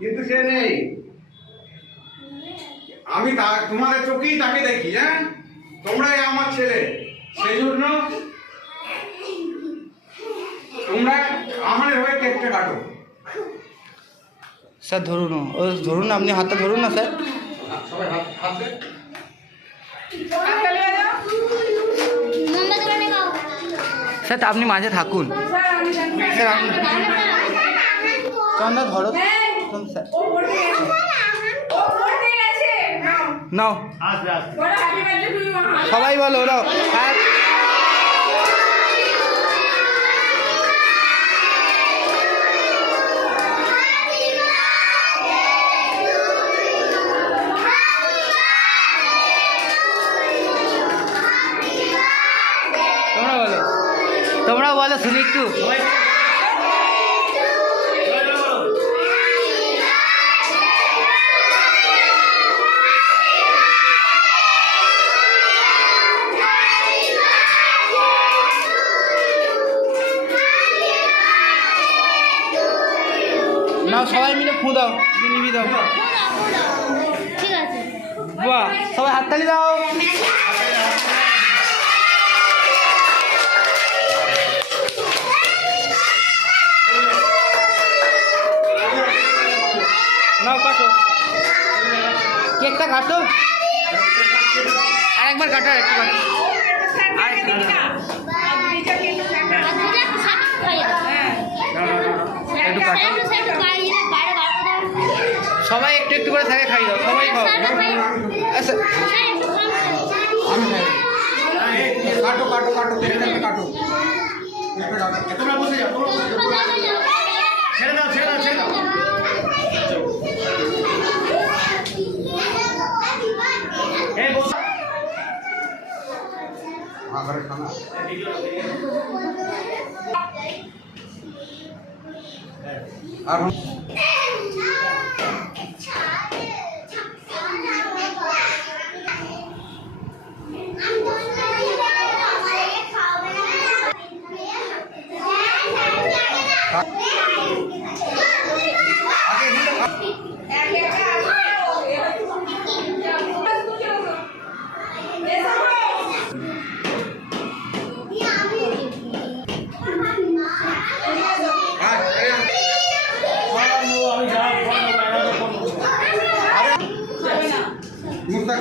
কিন্তু সে নেই। আমি তোমাদের চোখেই তাকে দেখি। হ্যাঁ, তোমরাই আমার ছেলে, সেই জন্য তোমরা আমাদের হয়ে কেকটা কাটো। স্যার ধরুন, ও ধরুন, আপনি হাতটা ধরুন না স্যার। সবাই হাত হাত দে। স্যার আপনি মাঝে থাকুন। স্যার আপনি চন্দা ধরো স্যার। নাও সবাই বলো ওরাও। তোমরা বলো শুনি একটু। নাও সবাই মিলে ফু দাও, নিবি দাও। ঠিক আছে, বাহ, সবাই হাততালি দাও। নাও কাটো, কেকটা কাটো, আর একবার কাটো, একটু কাটো। একটু কাটো, সবাই একটু একটু করে থাকে খাই দাও, সবাই খাও। আচ্ছা আমি কাটো কাটো কাটো, কেকটা কাটো। তোমরা বসে যাও, তোমরা বসে যাও। ছেড়ে দাও, ছেড়ে দাও, ছেড়ে দাও। এই বস। আরে খানা। আর মুস্তাক